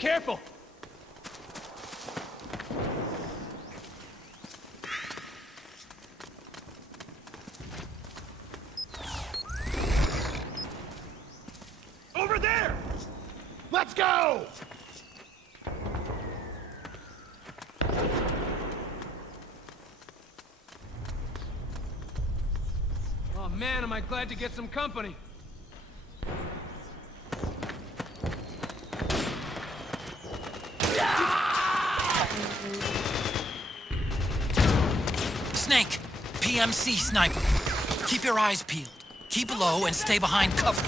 Careful! Over there! Let's go! Oh man, am I glad to get some company. Snake! PMC sniper. Keep your eyes peeled. Keep low and stay behind cover.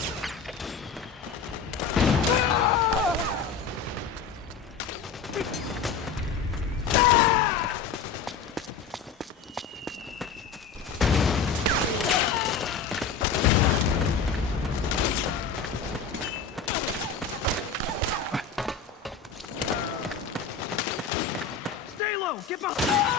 Stay low! Get behind!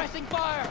Suppressing fire!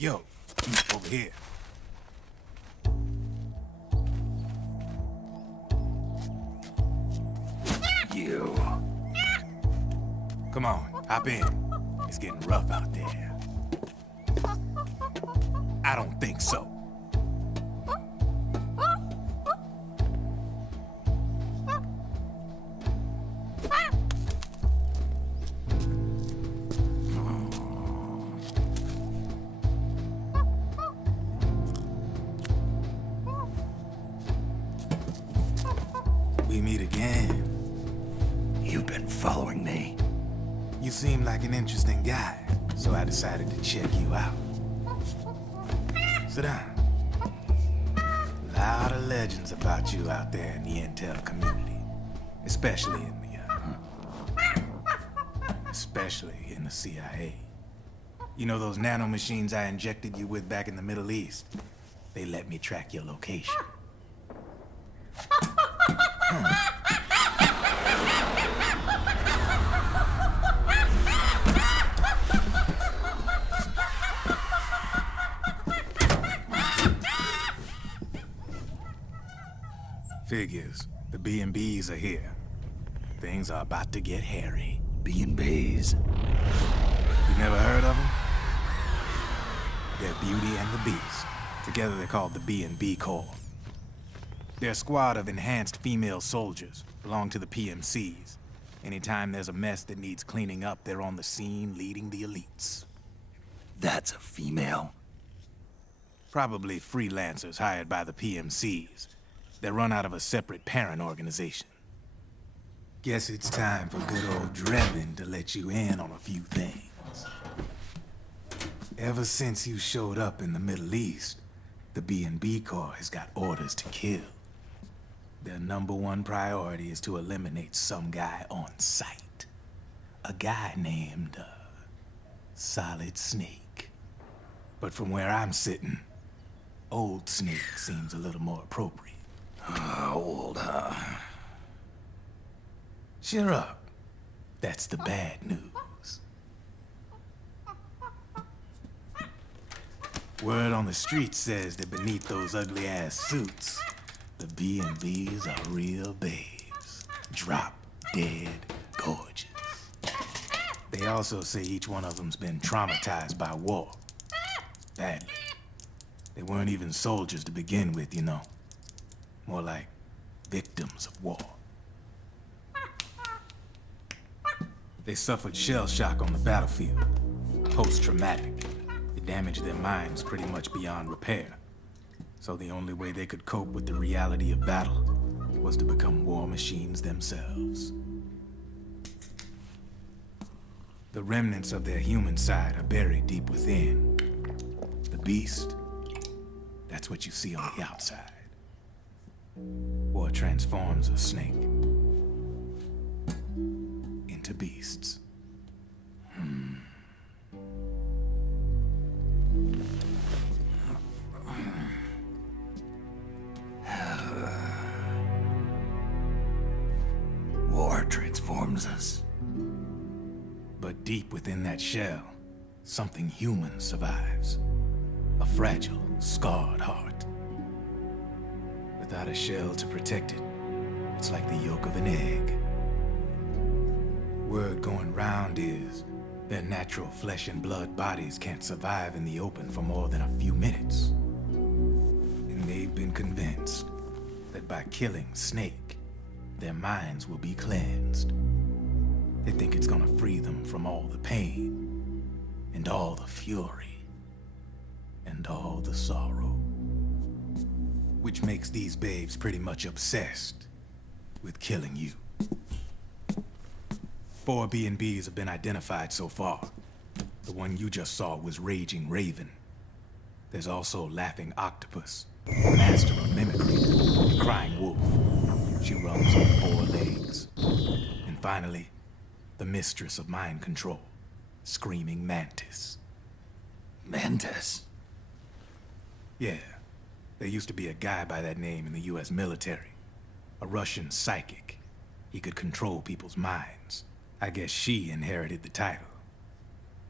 Yo, over here. You. Come on, hop in. It's getting rough out there. I don't think so. We meet again. You've been following me. You seem like an interesting guy, so I decided to check you out. Sit down. A lot of legends about you out there in the intel community, especially in the CIA. You know those nanomachines I injected you with back in the Middle East? They let me track your location. Figures. The B&Bs are here. Things are about to get hairy. B&Bs. You never heard of them? They're Beauty and the Beast. Together they're called the B&B Corps. They're a squad of enhanced female soldiers, belong to the PMCs. Anytime there's a mess that needs cleaning up, they're on the scene leading the elites. That's a female. Probably freelancers hired by the PMCs. They're run out of a separate parent organization. Guess it's time for good old Drebin to let you in on a few things. Ever since you showed up in the Middle East, the B&B Corps has got orders to kill. Their #1 priority is to eliminate some guy on sight. A guy named, Solid Snake. But from where I'm sitting, Old Snake seems a little more appropriate. Old, huh? Cheer up. That's the bad news. Word on the street says that beneath those ugly-ass suits, the B&Bs are real babes. Drop dead gorgeous. They also say each one of them's been traumatized by war. Badly. They weren't even soldiers to begin with, you know. More like victims of war. They suffered shell shock on the battlefield. Post-traumatic. It damaged their minds pretty much beyond repair. So the only way they could cope with the reality of battle was to become war machines themselves. The remnants of their human side are buried deep within. The beast, that's what you see on the outside. War transforms a snake into beasts. War transforms us. But deep within that shell, something human survives. A fragile, scarred heart. Without a shell to protect it, it's like the yolk of an egg. Word going round is, Their natural flesh and blood bodies can't survive in the open for more than a few minutes. And they've been convinced that by killing Snake, their minds will be cleansed. They think it's gonna free them from all the pain, and all the fury, and all the sorrow. Which makes these babes pretty much obsessed with killing you. 4 B&Bs have been identified so far. The one you just saw was Raging Raven. There's also Laughing Octopus, Master of Mimicry, and Crying Wolf. She runs on 4 legs. And finally, the Mistress of Mind Control, Screaming Mantis. Mantis? Yeah, there used to be a guy by that name in the US military. A Russian psychic. He could control people's minds. I guess she inherited the title.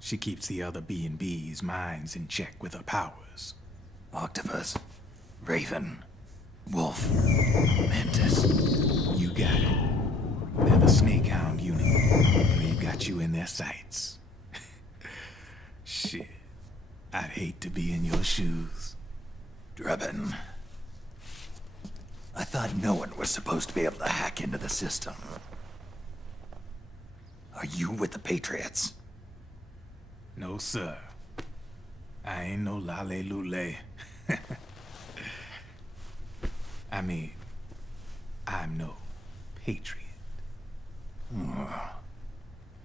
She keeps the other B&B's minds in check with her powers. Octopus, Raven, Wolf, Mantis. You got it. They're the Snakehound unit, and they've got you in their sights. Shit. I'd hate to be in your shoes. Drebin. I thought no one was supposed to be able to hack into the system. Are you with the Patriots? No, sir. I ain't no lale-lule. I mean, I'm no patriot.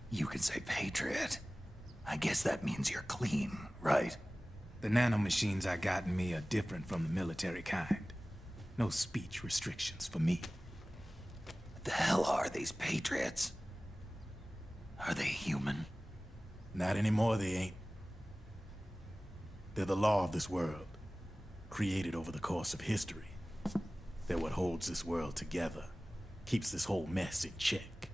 You can say Patriot. I guess that means you're clean, right? The nanomachines I got in me are different from the military kind. No speech restrictions for me. What the hell are these Patriots? Are they human? Not anymore, they ain't. They're the law of this world, created over the course of history. They're what holds this world together, keeps this whole mess in check.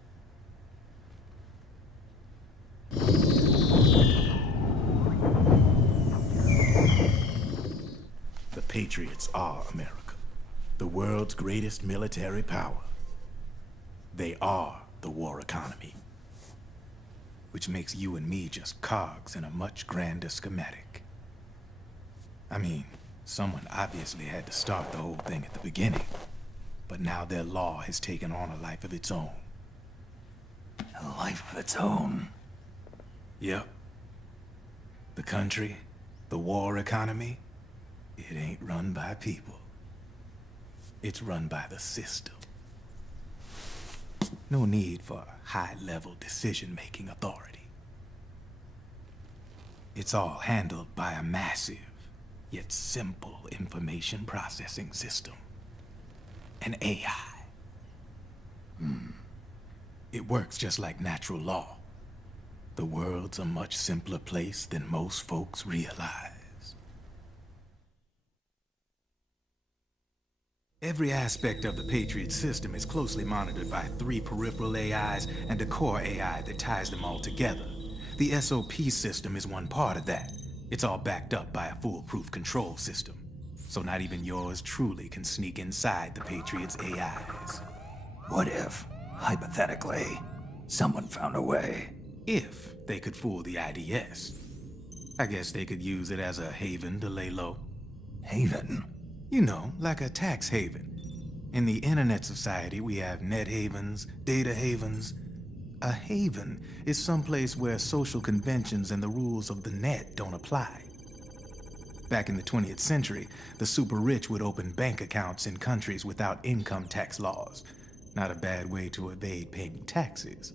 The Patriots are America, the world's greatest military power. They are the war economy, which makes you and me just cogs in a much grander schematic. I mean, someone obviously had to start the whole thing at the beginning, but now their law has taken on a life of its own. A life of its own. Yep. The country, the war economy, it ain't run by people. It's run by the system. No need for high-level decision-making authority. It's all handled by a massive, yet simple information processing system. An AI. It works just like natural law. The world's a much simpler place than most folks realize. Every aspect of the Patriot system is closely monitored by 3 peripheral AIs and a core AI that ties them all together. The SOP system is one part of that. It's all backed up by a foolproof control system. So not even yours truly can sneak inside the Patriots' AIs. What if, hypothetically, someone found a way? If they could fool the IDS. I guess they could use it as a haven to lay low. Haven? You know, like a tax haven. In the internet society, we have net havens, data havens. A haven is someplace where social conventions and the rules of the net don't apply. Back in the 20th century, the super rich would open bank accounts in countries without income tax laws. Not a bad way to evade paying taxes.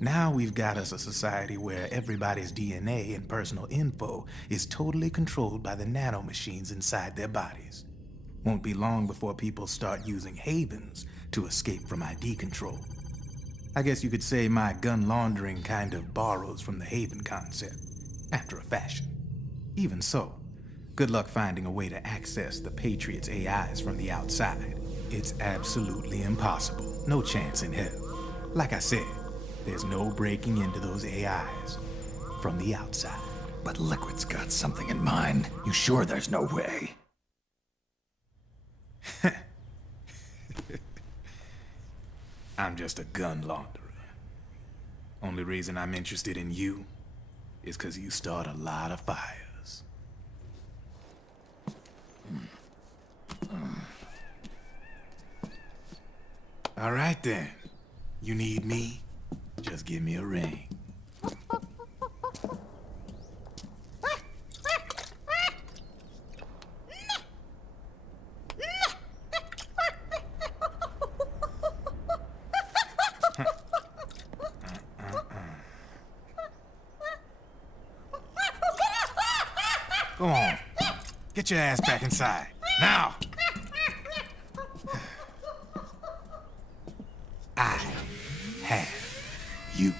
Now we've got us a society where everybody's DNA and personal info is totally controlled by the nanomachines inside their bodies. Won't be long before people start using havens to escape from ID control. I guess you could say my gun laundering kind of borrows from the haven concept, after a fashion. Even so, good luck finding a way to access the Patriots' AIs from the outside. It's absolutely impossible. No chance in hell. Like I said, there's no breaking into those AIs from the outside. But Liquid's got something in mind. You sure there's no way? I'm just a gun launderer. Only reason I'm interested in you is because you start a lot of fires. All right then. You need me? Just give me a ring. Go on. Get your ass back inside. Now! I have you.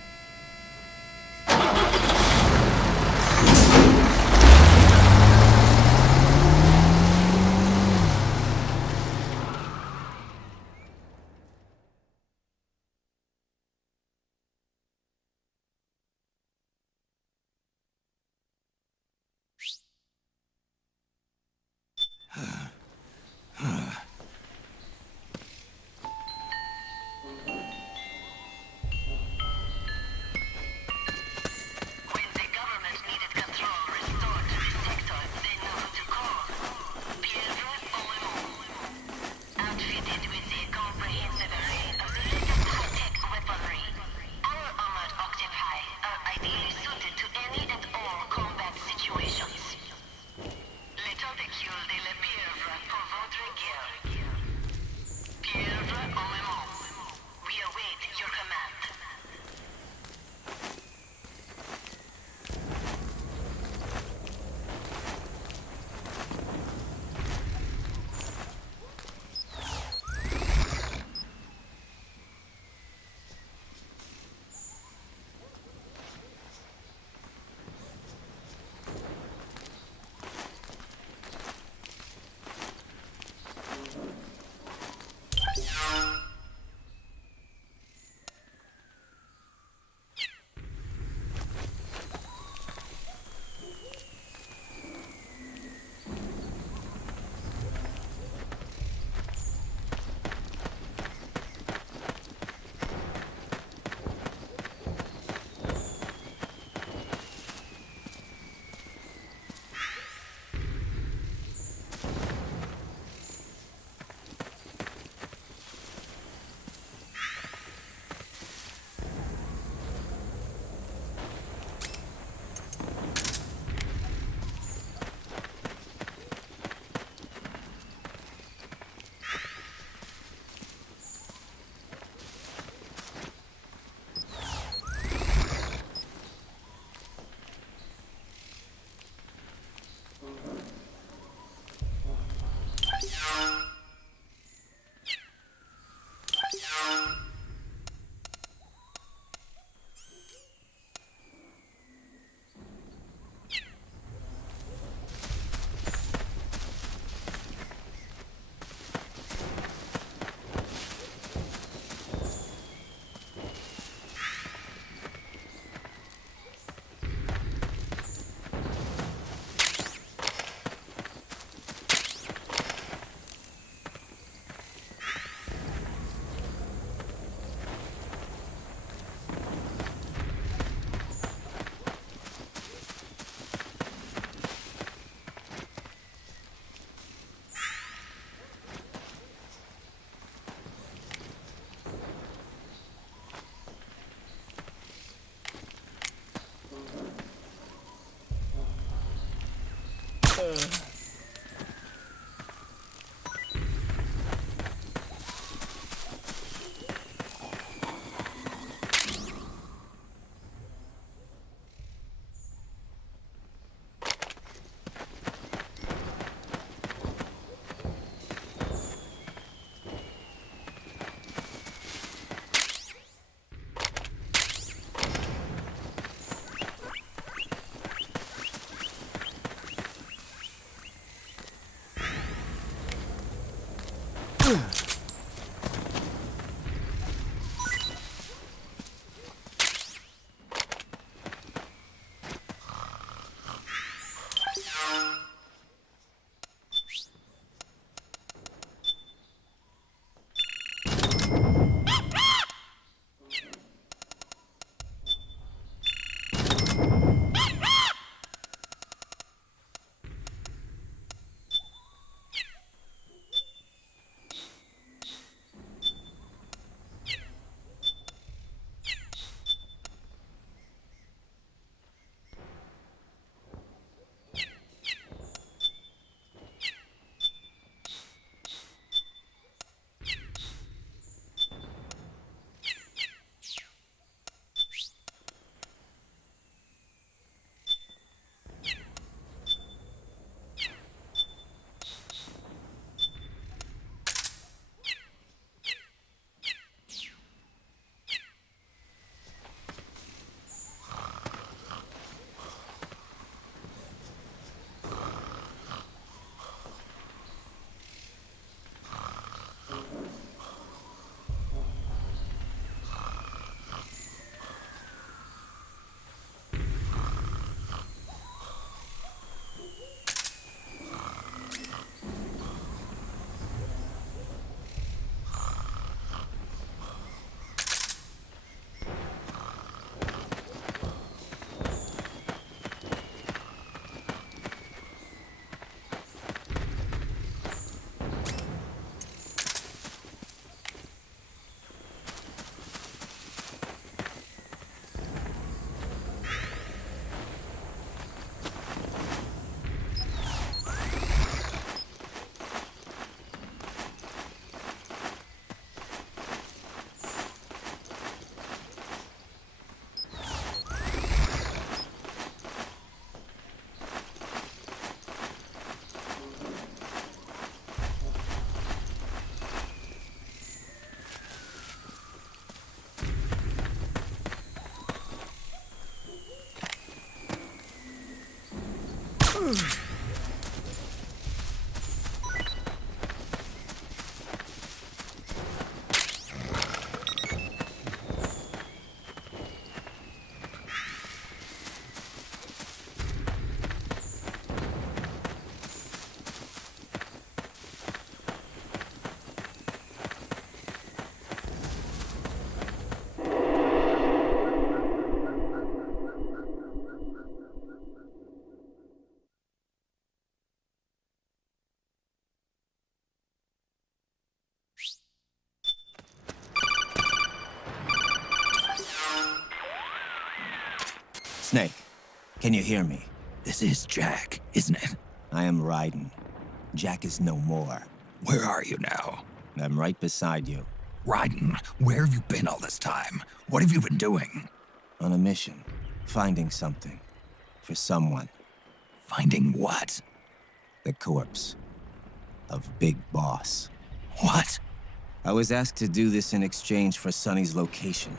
Snake, can you hear me? This is Jack, isn't it? I am Raiden. Jack is no more. Where are you now? I'm right beside you. Raiden, where have you been all this time? What have you been doing? On a mission. Finding something. For someone. Finding what? The corpse. Of Big Boss. What? I was asked to do this in exchange for Sonny's location.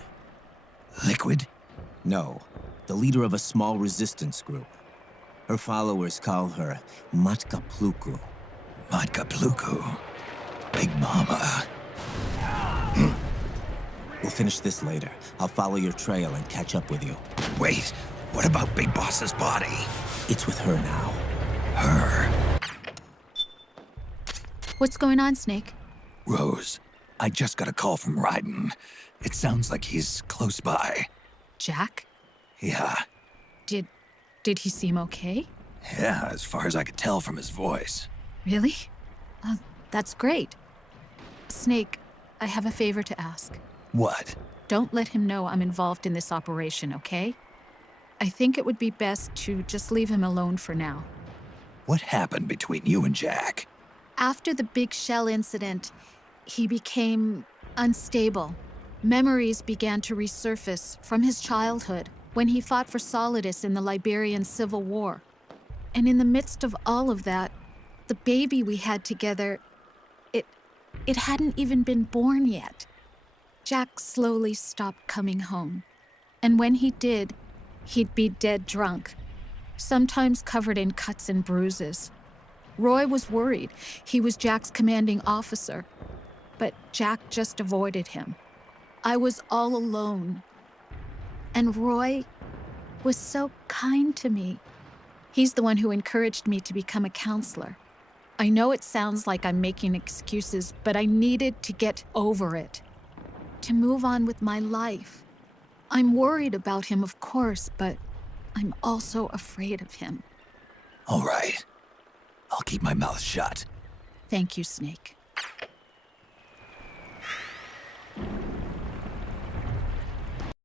Liquid? No. The leader of a small resistance group. Her followers call her Matka Pluku. Matka Pluku. Big Mama. We'll finish this later. I'll follow your trail and catch up with you. Wait, what about Big Boss's body? It's with her now. Her? What's going on, Snake? Rose, I just got a call from Raiden. It sounds like he's close by. Jack? Yeah. Did he seem okay? Yeah, as far as I could tell from his voice. Really? That's great. Snake, I have a favor to ask. What? Don't let him know I'm involved in this operation, okay? I think it would be best to just leave him alone for now. What happened between you and Jack? After the big shell incident, he became unstable. Memories began to resurface from his childhood when he fought for Solidus in the Liberian Civil War. And in the midst of all of that, the baby we had together, it hadn't even been born yet. Jack slowly stopped coming home. And when he did, he'd be dead drunk, sometimes covered in cuts and bruises. Roy was worried. He was Jack's commanding officer. But Jack just avoided him. I was all alone. And Roy was so kind to me. He's the one who encouraged me to become a counselor. I know it sounds like I'm making excuses, but I needed to get over it. To move on with my life. I'm worried about him, of course, but I'm also afraid of him. All right. I'll keep my mouth shut. Thank you, Snake.